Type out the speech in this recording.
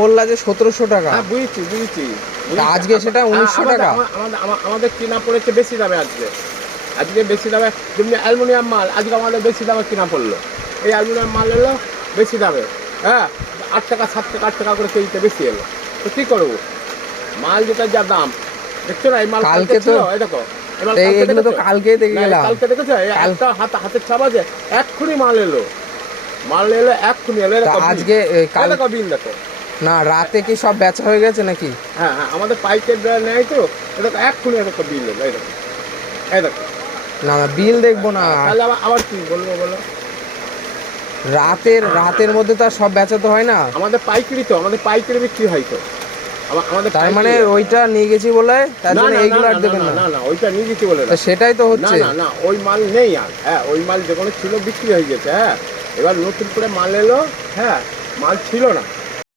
বললা যে 1700 টাকা। হ্যাঁ বুঝেছি। আজকে সেটা 1900 টাকা। আমাদের কিনা পড়েছে বেশি দামে আজকে বেশি দামে। যেমনি অ্যালুমিনিয়াম মাল আজকে আমাদের বেশি দামে কিনা পড়লো। এই অ্যালুমিনিয়াম মাল এলো বেশি দামে, হ্যাঁ 8 টাকা 7 টাকা 8 টাকা করে কেজিতে বেশি এলো। তো কী করবো, মাল যেটা যা দাম দেখছো না, এই মাল কালকে ছিল, এই দেখো এগুলো তো কালকেই দেখে গেলাম। কালকে দেখেছো একটা হাতের ছাপ আছে, এক্ষুনি মাল এলো এক্ষুনি এলো। আজকে দেখো বিল দেখো। না রাতে কি সব বেচা হয়ে গেছে নাকি? হ্যাঁ আমাদের পাইকের নেয় তো, দেখো এক্ষুনি দেখো বিল এলো, এই দেখো। না বিল দেখবো না, তাহলে আবার কি বলবো বলো। রাতের মধ্যে তো আর সব বেচা তো হয় না। আমাদের পাইকারি বিক্রি হয় তো। আমাদের তার মানে ওইটা নিয়ে গেছি বলে তার জন্য এইগুলো আর দেবেন না? না ওইটা নিয়ে গেছি বলে না, সেটাই তো হচ্ছে। না ওই মাল নেই আর। হ্যাঁ ওই মাল যেগুলো ছিল বিক্রি হয়ে গেছে। হ্যাঁ এবার নতুন করে মাল এলো, হ্যাঁ মাল ছিল না।